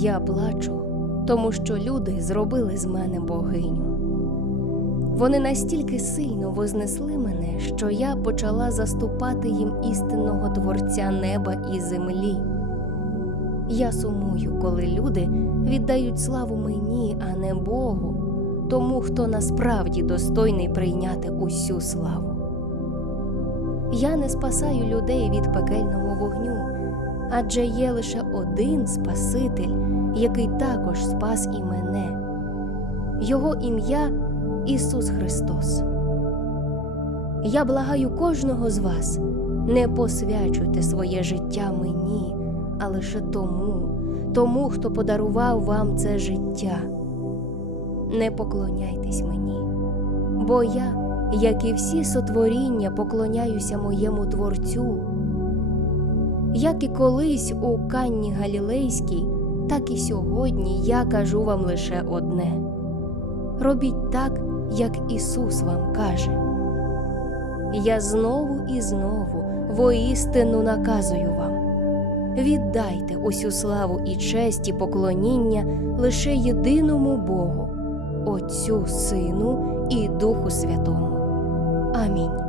Я плачу, тому що люди зробили з мене богиню. Вони настільки сильно вознесли мене, що я почала заступати їм істинного творця неба і землі. Я сумую, коли люди віддають славу мені, а не Богу, тому хто насправді достойний прийняти усю славу. Я не спасаю людей від пекельного вогню, адже є лише один Спаситель, який також спас і мене. Його ім'я Ісус Христос. Я благаю кожного з вас, не посвячуйте своє життя мені, а лише тому, тому, хто подарував вам це життя. Не поклоняйтесь мені, бо я, як і всі сотворіння, поклоняюся моєму Творцю. Як і колись у Канні Галілейській, так і сьогодні я кажу вам лише одне: робіть так, як Ісус вам каже. Я знову і знову воістину наказую вам. Віддайте усю славу і честь і поклоніння лише єдиному Богу, Отцю, Сину і Духу Святому. Амінь.